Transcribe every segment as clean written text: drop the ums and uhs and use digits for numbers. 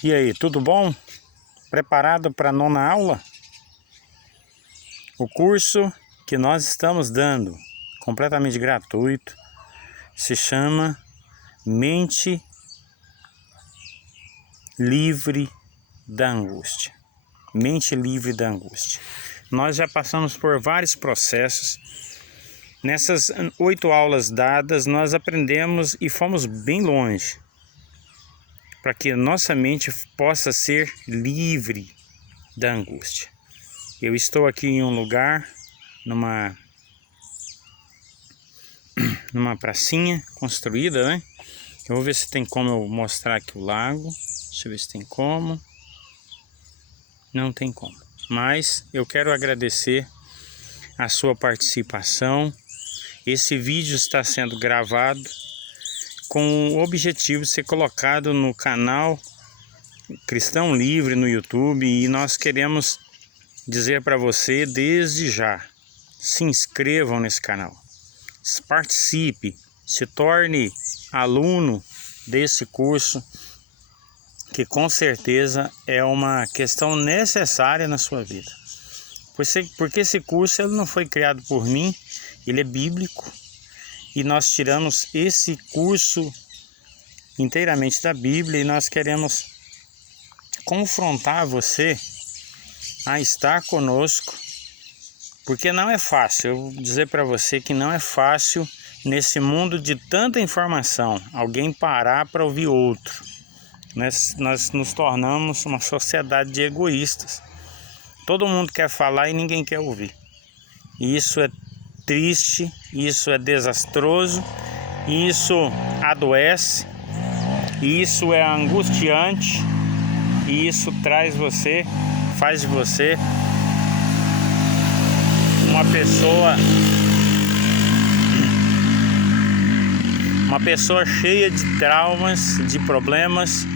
E aí, tudo bom? Preparado para a 9ª aula? O curso que nós estamos dando, completamente gratuito, se chama Mente Livre da Angústia. Mente Livre da Angústia. Nós já passamos por vários processos. Nessas 8 aulas dadas, nós aprendemos e fomos bem longe, para que nossa mente possa ser livre da angústia. Eu estou aqui em um lugar, numa pracinha construída, né? Eu vou ver se tem como eu mostrar aqui o lago. Deixa eu ver se tem como. Não tem como. Mas eu quero agradecer a sua participação. Esse vídeo está sendo gravado com o objetivo de ser colocado no canal Cristão Livre no YouTube, e nós queremos dizer para você desde já: se inscrevam nesse canal, participe, se torne aluno desse curso, que com certeza é uma questão necessária na sua vida. Porque esse curso ele não foi criado por mim, ele é bíblico. E nós tiramos esse curso inteiramente da Bíblia, e nós queremos confrontar você a estar conosco, porque não é fácil. Eu vou dizer para você que não é fácil, nesse mundo de tanta informação, alguém parar para ouvir outro. Nós nos tornamos uma sociedade de egoístas. Todo mundo quer falar e ninguém quer ouvir. E isso é triste, isso é desastroso, isso adoece, isso é angustiante, e isso faz de você uma pessoa cheia de traumas, de problemas,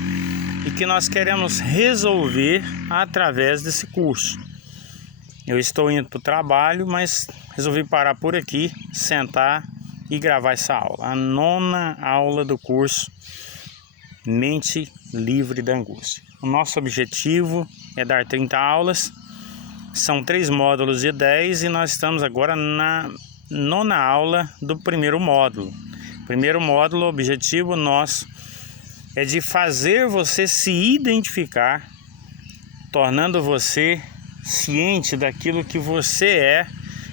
e que nós queremos resolver através desse curso. Eu estou indo para o trabalho, mas resolvi parar por aqui, sentar e gravar essa aula. A 9ª aula do curso Mente Livre da Angústia. O nosso objetivo é dar 30 aulas. São 3 módulos de 10 e nós estamos agora na 9ª aula do primeiro módulo. Primeiro módulo, o objetivo nosso é de fazer você se identificar, tornando você ciente daquilo que você é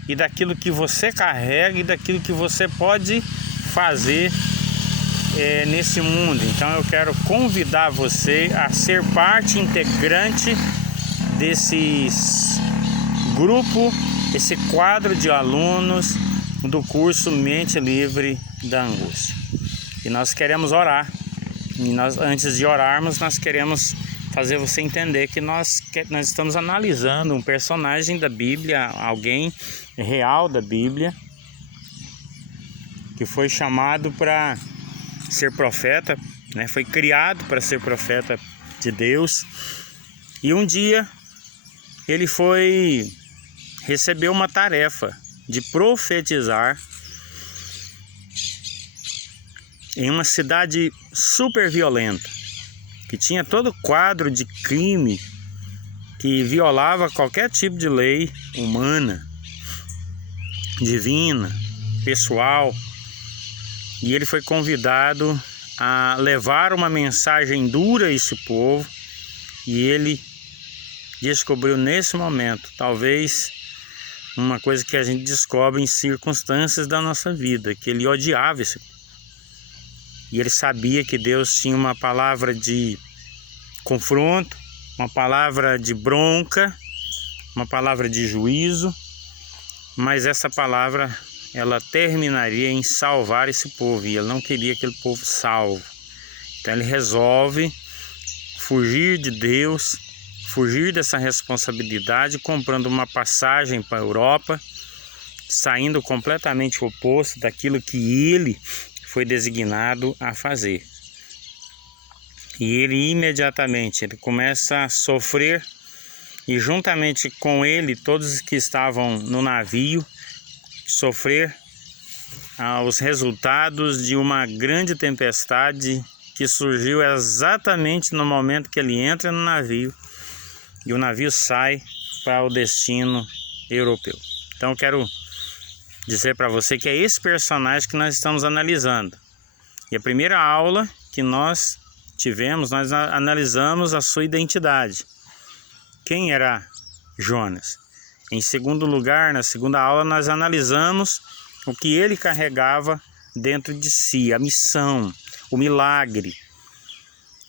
e daquilo que você carrega e daquilo que você pode fazer nesse mundo. Então eu quero convidar você a ser parte integrante desse grupo, esse quadro de alunos do curso Mente Livre da Angústia. E nós queremos orar. E antes de orarmos, nós queremos fazer você entender que nós estamos analisando um personagem da Bíblia, alguém real da Bíblia, que foi chamado para ser profeta, né? Foi criado para ser profeta de Deus. E um dia ele recebeu uma tarefa de profetizar em uma cidade super violenta, que tinha todo quadro de crime, que violava qualquer tipo de lei humana, divina, pessoal. E ele foi convidado a levar uma mensagem dura a esse povo, e ele descobriu nesse momento, talvez uma coisa que a gente descobre em circunstâncias da nossa vida, que ele odiava esse povo. E ele sabia que Deus tinha uma palavra de confronto, uma palavra de bronca, uma palavra de juízo, mas essa palavra ela terminaria em salvar esse povo, e ele não queria aquele povo salvo. Então ele resolve fugir de Deus, fugir dessa responsabilidade, comprando uma passagem para a Europa, saindo completamente oposto daquilo que ele foi designado a fazer. E ele imediatamente começa a sofrer, e juntamente com ele todos os que estavam no navio sofrer os resultados de uma grande tempestade que surgiu exatamente no momento que ele entra no navio e o navio sai para o destino europeu. Então eu quero dizer para você que é esse personagem que nós estamos analisando. E a primeira aula que nós tivemos, nós analisamos a sua identidade. Quem era Jonas? Em segundo lugar, na segunda aula, nós analisamos o que ele carregava dentro de si, a missão, o milagre.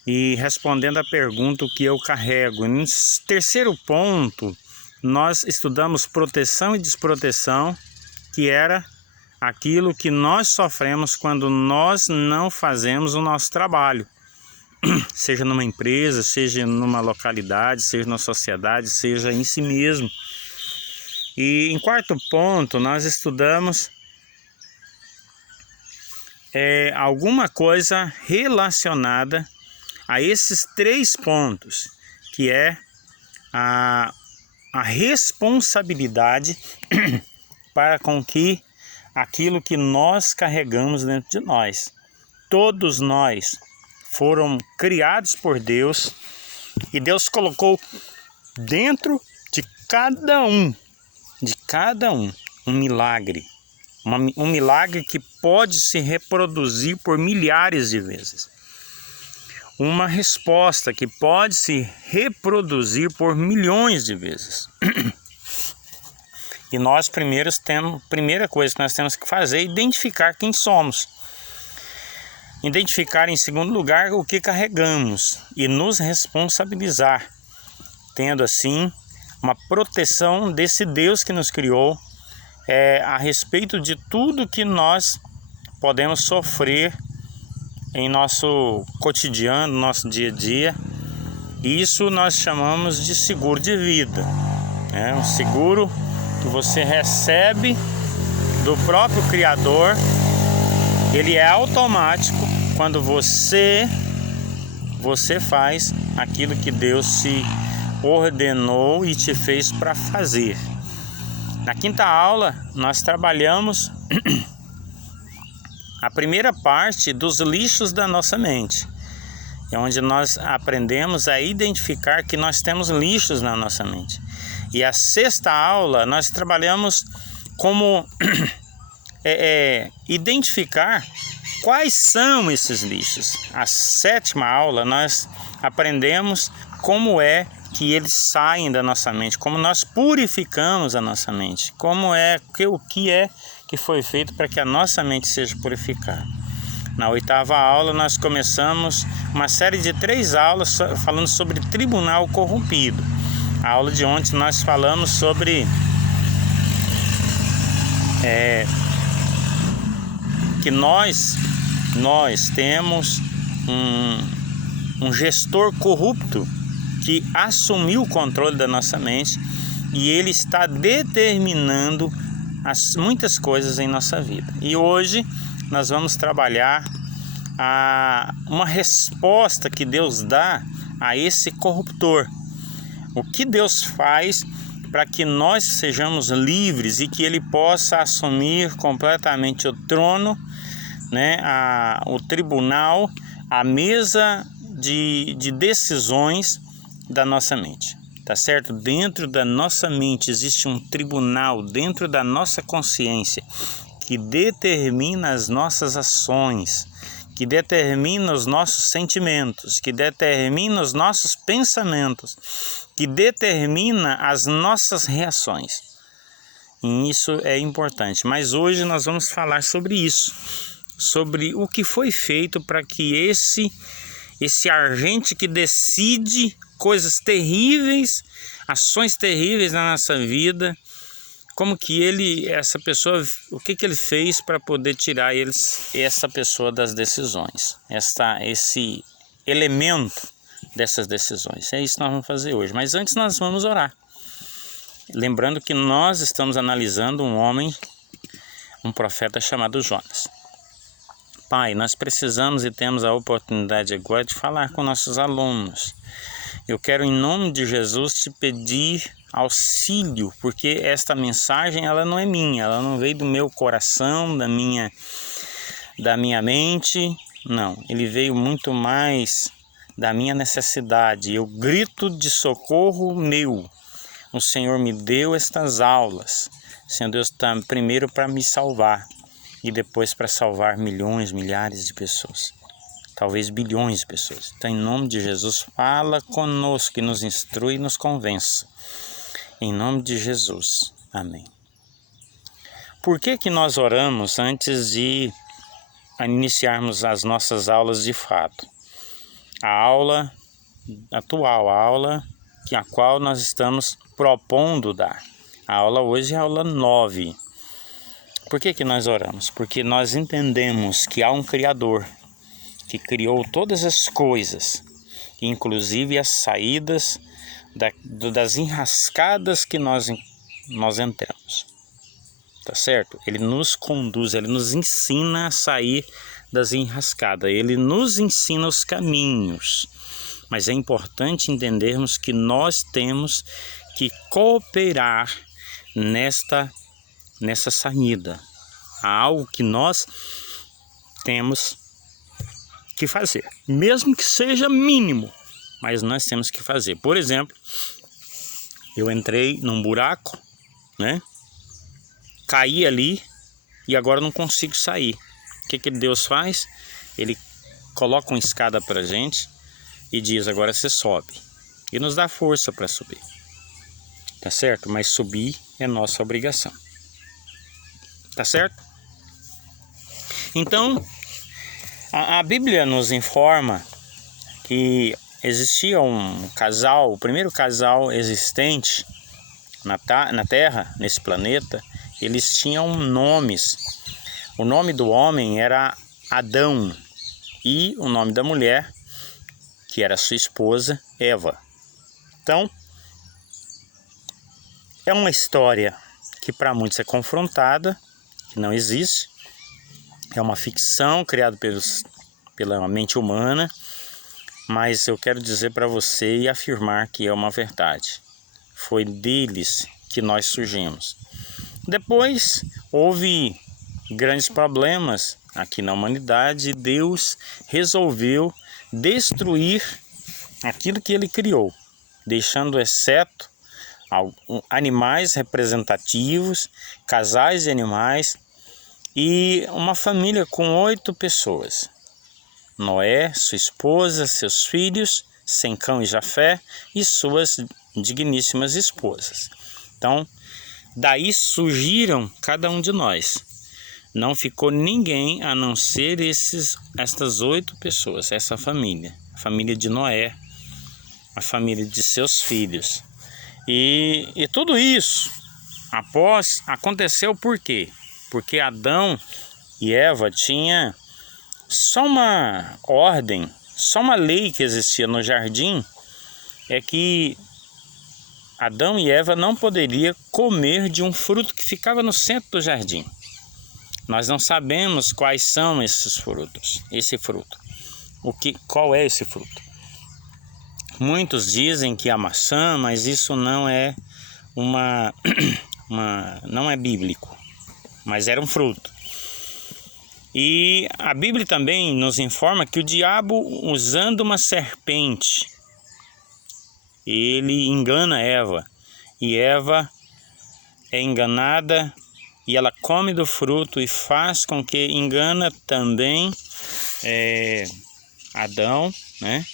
E respondendo à pergunta, o que eu carrego. No terceiro ponto, nós estudamos proteção e desproteção, que era aquilo que nós sofremos quando nós não fazemos o nosso trabalho. Seja numa empresa, seja numa localidade, seja na sociedade, seja em si mesmo. E em quarto ponto, nós estudamos alguma coisa relacionada a esses três pontos, que é a responsabilidade para com que aquilo que nós carregamos dentro de nós. Todos nós foram criados por Deus e Deus colocou dentro de cada um um milagre. Um milagre que pode se reproduzir por milhares de vezes. Uma resposta que pode se reproduzir por milhões de vezes. E nós primeira coisa que nós temos que fazer é identificar quem somos. Identificar em segundo lugar o que carregamos e nos responsabilizar, tendo assim uma proteção desse Deus que nos criou a respeito de tudo que nós podemos sofrer em nosso cotidiano, no nosso dia a dia. Isso nós chamamos de seguro de vida. É um seguro que você recebe do próprio Criador. Ele é automático quando você faz aquilo que Deus te ordenou e te fez para fazer. Na quinta aula, nós trabalhamos a primeira parte dos lixos da nossa mente, é onde nós aprendemos a identificar que nós temos lixos na nossa mente. E a sexta aula, nós trabalhamos como identificar quais são esses lixos. A sétima aula, nós aprendemos como é que eles saem da nossa mente, como nós purificamos a nossa mente, o que é que foi feito para que a nossa mente seja purificada. Na oitava aula nós começamos uma série de 3 aulas falando sobre tribunal corrompido. A aula de ontem nós falamos sobre que nós temos um gestor corrupto que assumiu o controle da nossa mente e ele está determinando muitas coisas em nossa vida. E hoje nós vamos trabalhar uma resposta que Deus dá a esse corruptor. O que Deus faz para que nós sejamos livres e que Ele possa assumir completamente o trono, o tribunal, a mesa de decisões da nossa mente, tá certo? Dentro da nossa mente existe um tribunal, dentro da nossa consciência, que determina as nossas ações, que determina os nossos sentimentos, que determina os nossos pensamentos, que determina as nossas reações. E isso é importante. Mas hoje nós vamos falar sobre isso, sobre o que foi feito para que esse agente que decide coisas terríveis, ações terríveis na nossa vida, como que essa pessoa, o que ele fez para poder tirar essa pessoa das decisões, esse elemento dessas decisões. É isso que nós vamos fazer hoje. Mas antes nós vamos orar. Lembrando que nós estamos analisando um profeta chamado Jonas. Pai, nós precisamos e temos a oportunidade agora de falar com nossos alunos. Eu quero, em nome de Jesus, te pedir auxílio, porque esta mensagem ela não é minha, ela não veio do meu coração, da minha mente, Não, ele veio muito mais da minha necessidade. Eu grito de socorro meu. O Senhor me deu estas aulas. O Senhor Deus está primeiro para me salvar e depois para salvar milhões, milhares de pessoas. Talvez bilhões de pessoas. Então, em nome de Jesus, fala conosco e nos instrui e nos convença. Em nome de Jesus. Amém. Por que que nós oramos antes de iniciarmos as nossas aulas de fato? A aula atual, a aula a qual nós estamos propondo dar. A aula hoje é a aula 9. Por que que nós oramos? Porque nós entendemos que há um Criador que criou todas as coisas, inclusive as saídas das enrascadas que nós entramos. Tá certo? Ele nos conduz, ele nos ensina a sair das enrascadas, ele nos ensina os caminhos. Mas é importante entendermos que nós temos que cooperar nessa saída. Há algo que nós temos que fazer, mesmo que seja mínimo, mas nós temos que fazer. Por exemplo, eu entrei num buraco, né? Caí ali e agora não consigo sair. O que que Deus faz? Ele coloca uma escada para a gente e diz, agora você sobe. E nos dá força para subir. Tá certo? Mas subir é nossa obrigação. Tá certo? Então, a Bíblia nos informa que existia um casal, o primeiro casal existente na Terra, nesse planeta. Eles tinham nomes. O nome do homem era Adão e o nome da mulher, que era sua esposa, Eva. Então, é uma história que para muitos é confrontada, que não existe. É uma ficção criada pela mente humana, mas eu quero dizer para você e afirmar que é uma verdade. Foi deles que nós surgimos. Depois houve grandes problemas aqui na humanidade e Deus resolveu destruir aquilo que ele criou, deixando exceto animais representativos, casais de animais e uma família com 8 pessoas. Noé, sua esposa, seus filhos, Sem, Cão e Jafé e suas digníssimas esposas. Então, daí surgiram cada um de nós. Não ficou ninguém a não ser estas 8 pessoas, essa família. A família de Noé, a família de seus filhos. E tudo isso aconteceu por quê? Porque Adão e Eva tinham só uma ordem, só uma lei que existia no jardim, é que Adão e Eva não poderiam comer de um fruto que ficava no centro do jardim. Nós não sabemos quais são esses frutos, esse fruto. Qual é esse fruto? Muitos dizem que é a maçã, mas isso não é não é bíblico, mas era um fruto. E a Bíblia também nos informa que o diabo, usando uma serpente, ele engana Eva, e Eva é enganada e ela come do fruto e faz com que engana também Adão, né?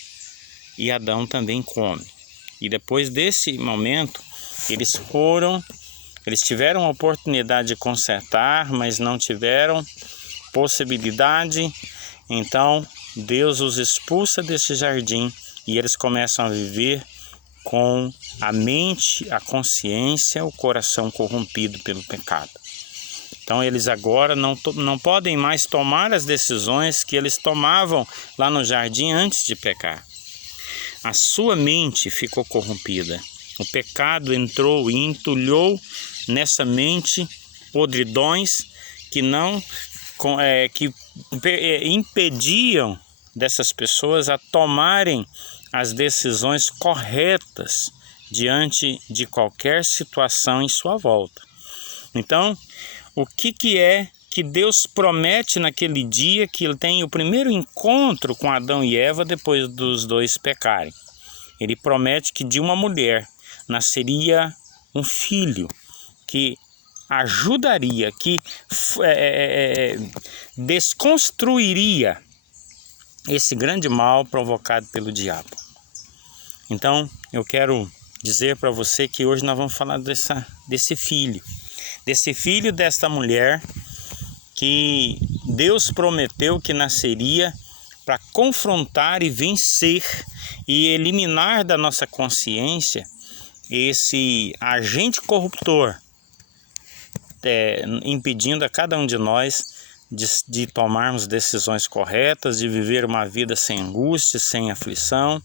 E Adão também come. E depois desse momento, eles tiveram a oportunidade de consertar, mas não tiveram possibilidade. Então Deus os expulsa desse jardim e eles começam a viver com a mente, a consciência, o coração corrompido pelo pecado. Então eles agora não podem mais tomar as decisões que eles tomavam lá no jardim antes de pecar. A sua mente ficou corrompida. O pecado entrou e entulhou nessa mente podridões que impediam dessas pessoas a tomarem as decisões corretas diante de qualquer situação em sua volta. Então, o que é que Deus promete naquele dia que ele tem o primeiro encontro com Adão e Eva depois dos dois pecarem. Ele promete que de uma mulher nasceria um filho que ajudaria, que desconstruiria esse grande mal provocado pelo diabo. Então, eu quero dizer para você que hoje nós vamos falar desse filho desta mulher que Deus prometeu que nasceria para confrontar e vencer e eliminar da nossa consciência esse agente corruptor, impedindo a cada um de nós de tomarmos decisões corretas, de viver uma vida sem angústia, sem aflição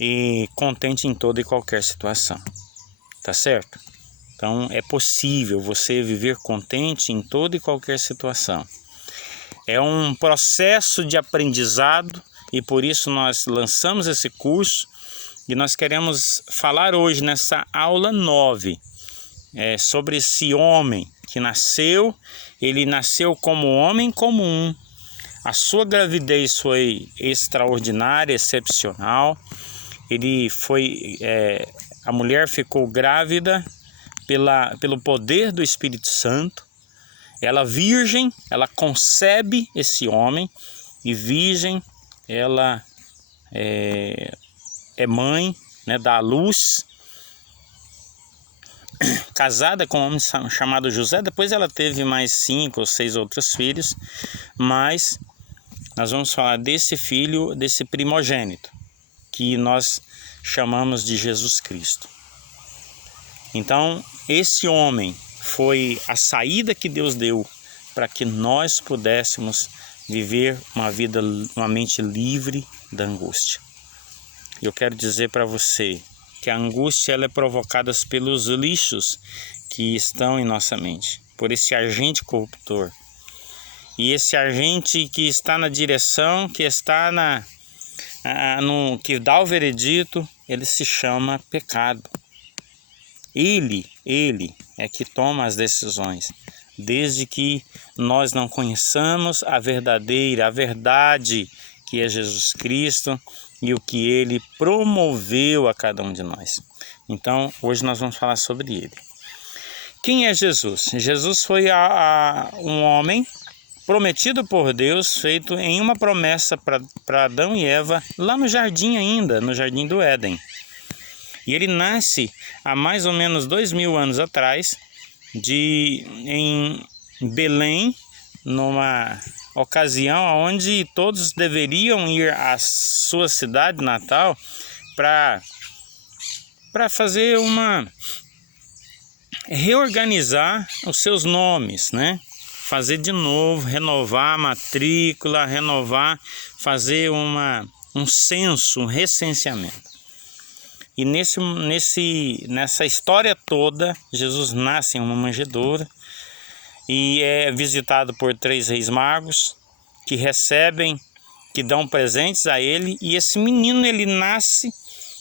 e contente em toda e qualquer situação. Tá certo? Então é possível você viver contente em toda e qualquer situação. É um processo de aprendizado e por isso nós lançamos esse curso e nós queremos falar hoje nessa aula 9 sobre esse homem que nasceu. Ele nasceu como homem comum. A sua gravidez foi extraordinária, excepcional. A mulher ficou grávida pelo poder do Espírito Santo. Ela virgem, ela concebe esse homem e virgem, ela é mãe, né, dá à luz, casada com um homem chamado José. Depois ela teve mais 5 ou 6 outros filhos, mas nós vamos falar desse filho, desse primogênito, que nós chamamos de Jesus Cristo. Então, esse homem foi a saída que Deus deu para que nós pudéssemos viver uma mente livre da angústia. Eu quero dizer para você que a angústia ela é provocada pelos lixos que estão em nossa mente, por esse agente corruptor. E esse agente que está na direção, que está que dá o veredito, ele se chama pecado. Ele é que toma as decisões, desde que nós não conheçamos a verdade que é Jesus Cristo e o que ele promoveu a cada um de nós. Então, hoje nós vamos falar sobre ele. Quem é Jesus? Jesus foi um homem prometido por Deus, feito em uma promessa para Adão e Eva, lá no jardim ainda, no jardim do Éden. E ele nasce há mais ou menos 2000 anos atrás, em Belém, numa ocasião onde todos deveriam ir à sua cidade natal para fazer reorganizar os seus nomes, né? Fazer de novo, renovar a matrícula, fazer um censo, um recenseamento. E nessa história toda, Jesus nasce em uma manjedoura e é visitado por 3 reis magos que dão presentes a ele. E esse menino, ele nasce,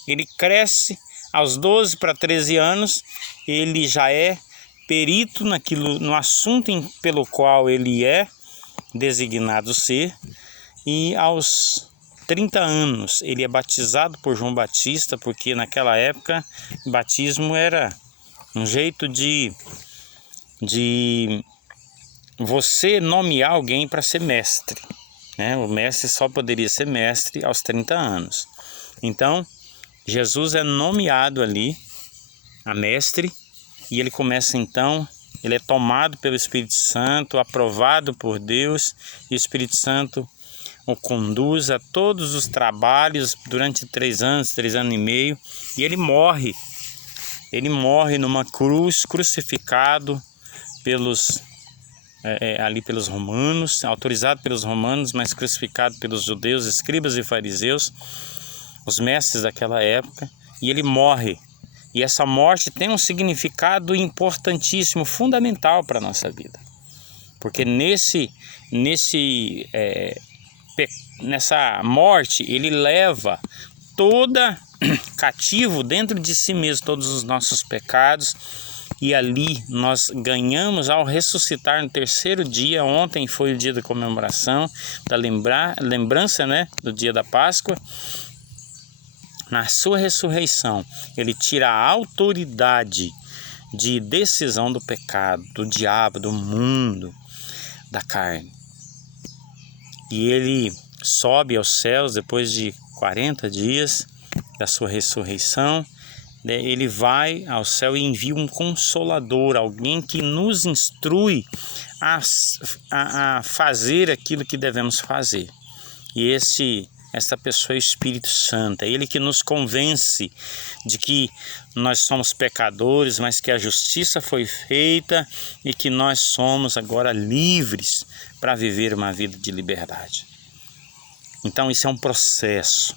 ele cresce, aos 12 para 13 anos, ele já é perito no assunto pelo qual ele é designado ser, e aos 30 anos ele é batizado por João Batista, porque naquela época batismo era um jeito de você nomear alguém para ser mestre, né? O mestre só poderia ser mestre aos 30 anos. Então Jesus é nomeado ali a mestre, e ele começa então, ele é tomado pelo Espírito Santo, aprovado por Deus, e o Espírito Santo o conduz a todos os trabalhos durante 3 anos e meio, e ele morre numa cruz, crucificado pelos romanos, autorizado pelos romanos, mas crucificado pelos judeus, escribas e fariseus, os mestres daquela época, e ele morre. E essa morte tem um significado importantíssimo, fundamental para a nossa vida, porque nessa morte ele leva cativo dentro de si mesmo todos os nossos pecados e ali nós ganhamos ao ressuscitar no terceiro dia. Ontem foi o dia da comemoração, da lembrança, né, do dia da Páscoa. Na sua ressurreição, ele tira a autoridade de decisão do pecado, do diabo, do mundo, da carne. E ele sobe aos céus depois de 40 dias da sua ressurreição. Ele vai ao céu e envia um consolador, alguém que nos instrui a fazer aquilo que devemos fazer. E esta pessoa é o Espírito Santo, é ele que nos convence de que nós somos pecadores, mas que a justiça foi feita e que nós somos agora livres para viver uma vida de liberdade. Então isso é um processo.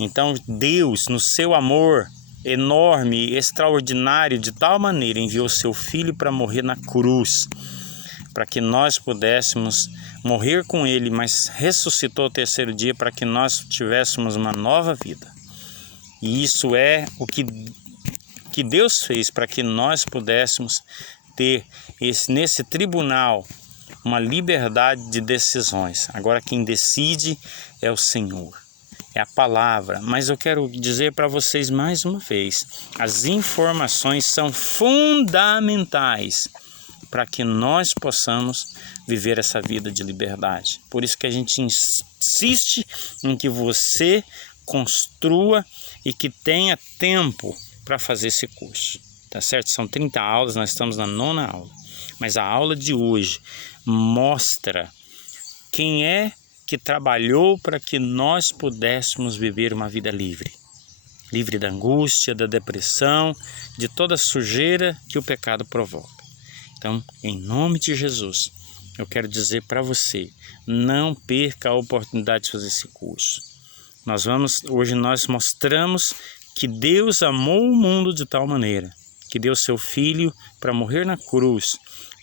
Então Deus, no seu amor enorme, extraordinário, de tal maneira enviou seu Filho para morrer na cruz, para que nós pudéssemos morrer com ele, mas ressuscitou ao terceiro dia para que nós tivéssemos uma nova vida. E isso é o que Deus fez para que nós pudéssemos ter nesse tribunal uma liberdade de decisões. Agora quem decide é o Senhor, é a palavra. Mas eu quero dizer para vocês mais uma vez, as informações são fundamentais para que nós possamos viver essa vida de liberdade. Por isso que a gente insiste em que você construa e que tenha tempo para fazer esse curso. Tá certo? São 30 aulas, nós estamos na 9ª aula. Mas a aula de hoje mostra quem é que trabalhou para que nós pudéssemos viver uma vida livre. Livre da angústia, da depressão, de toda a sujeira que o pecado provoca. Então, em nome de Jesus, eu quero dizer para você, não perca a oportunidade de fazer esse curso. Hoje nós mostramos que Deus amou o mundo de tal maneira, que deu seu Filho para morrer na cruz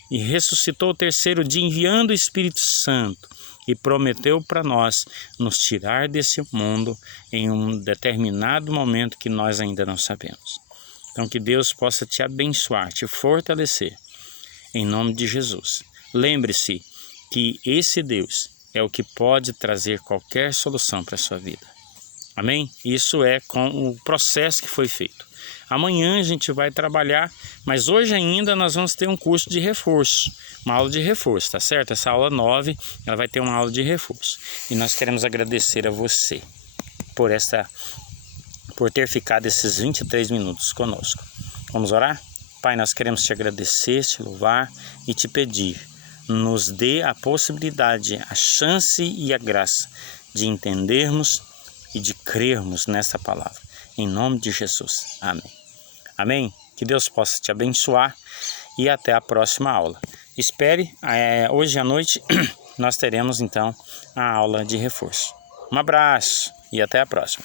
e ressuscitou o terceiro dia enviando o Espírito Santo e prometeu para nós nos tirar desse mundo em um determinado momento que nós ainda não sabemos. Então, que Deus possa te abençoar, te fortalecer. Em nome de Jesus. Lembre-se que esse Deus é o que pode trazer qualquer solução para a sua vida. Amém? Isso é com o processo que foi feito. Amanhã a gente vai trabalhar, mas hoje ainda nós vamos ter um curso de reforço. Uma aula de reforço, tá certo? Essa aula 9, ela vai ter uma aula de reforço. E nós queremos agradecer a você por ter ficado esses 23 minutos conosco. Vamos orar? Pai, nós queremos te agradecer, te louvar e te pedir, nos dê a possibilidade, a chance e a graça de entendermos e de crermos nessa palavra. Em nome de Jesus. Amém. Amém? Que Deus possa te abençoar e até a próxima aula. Espere, hoje à noite nós teremos então a aula de reforço. Um abraço e até a próxima.